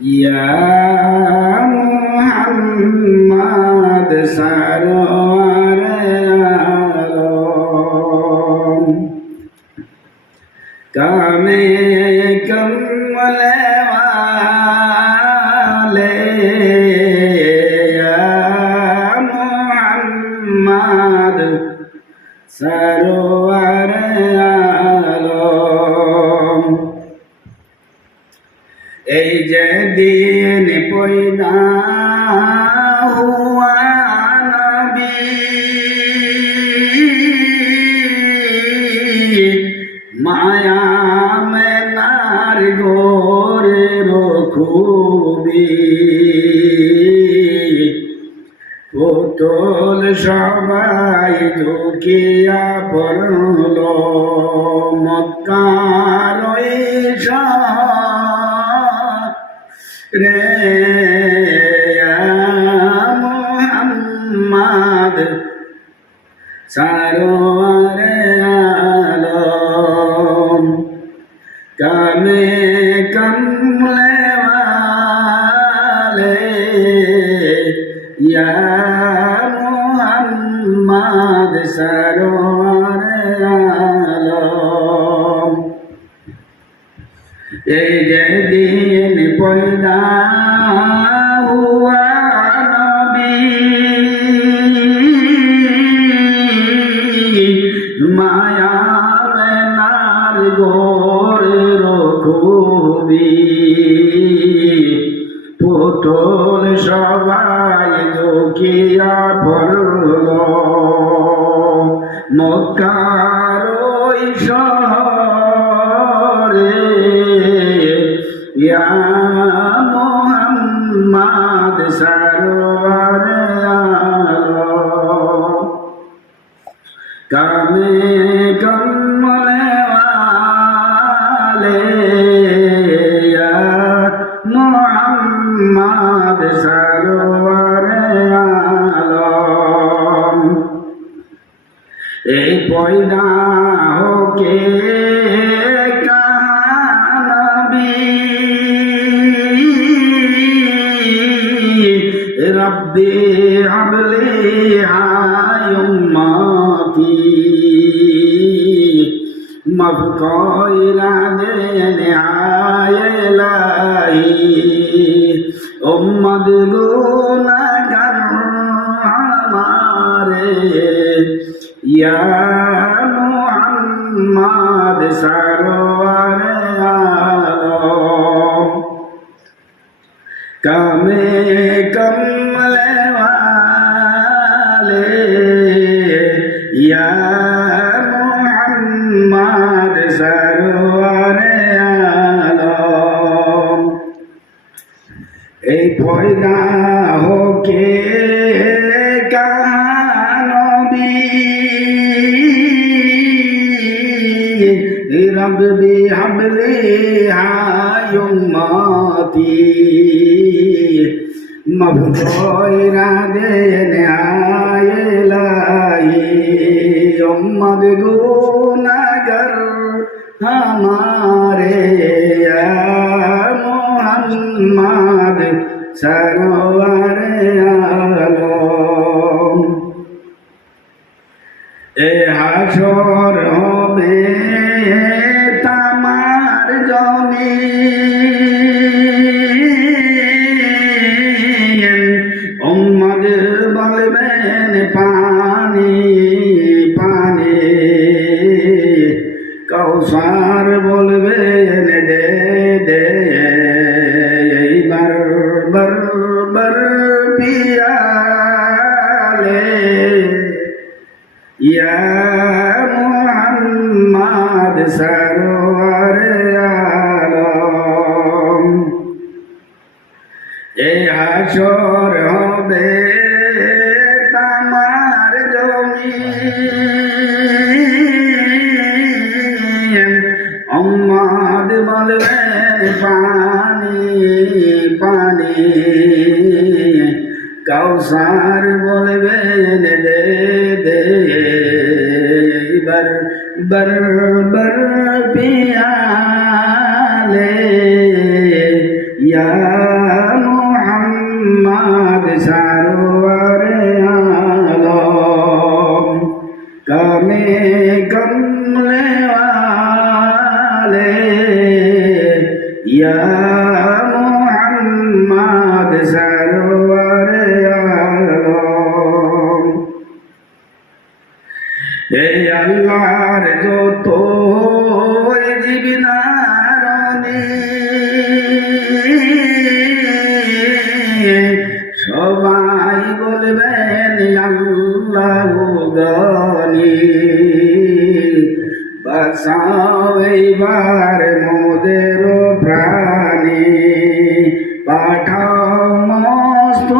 يا محمد سروار عالم کامے کمل والے يا محمد سروار عالم যেদিন পয়দা হুয়া নবী। মায়া মেনার গোরে রখুবি পুতল সবাই ঢুকিয়া পড়ল মক্কার সব রে মোহাম্মদ সারোয়ার আলম কামে কমলে वाले या मोहम्मद सरोवर आलम এই যে দিন পয়দা নবী। মায়া মেনার গোর রঘুবি পুতুল সবাই দুঃখিয়া পড়ল মক্কার ওই শহরে মোহাম্মদ সরোয়ার আলো। কামে কমলে वाले মোহাম্মদ সরোয়ার আলো। এই পয়দা হোকে কানবী রব্বি হাবলি হায় উম্মতি। মাফ কইরা দেন আয় ইলাহি উম্মত গুনাহগার আমারে। या মোহাম্মদ সরওয়ার আলম এই পয়দা হোকে কানবী হাবলি হায়ুম্মতি মভুরা দেন আয়ম্মদ গুনগর হমারে মোহাম্মদ সরোবর আলম। এ হাসর হবে তামার জমি। হাসর হবে তামার জমি। অম্মাদ বলবে পানি পানি। কাউসার বলবে দে দে বার বার সারোয়ারে আলম কামে কমলে वाले या मोहम्मद বাসাও এইবার মোদের প্রাণে পাঠাও মস্ত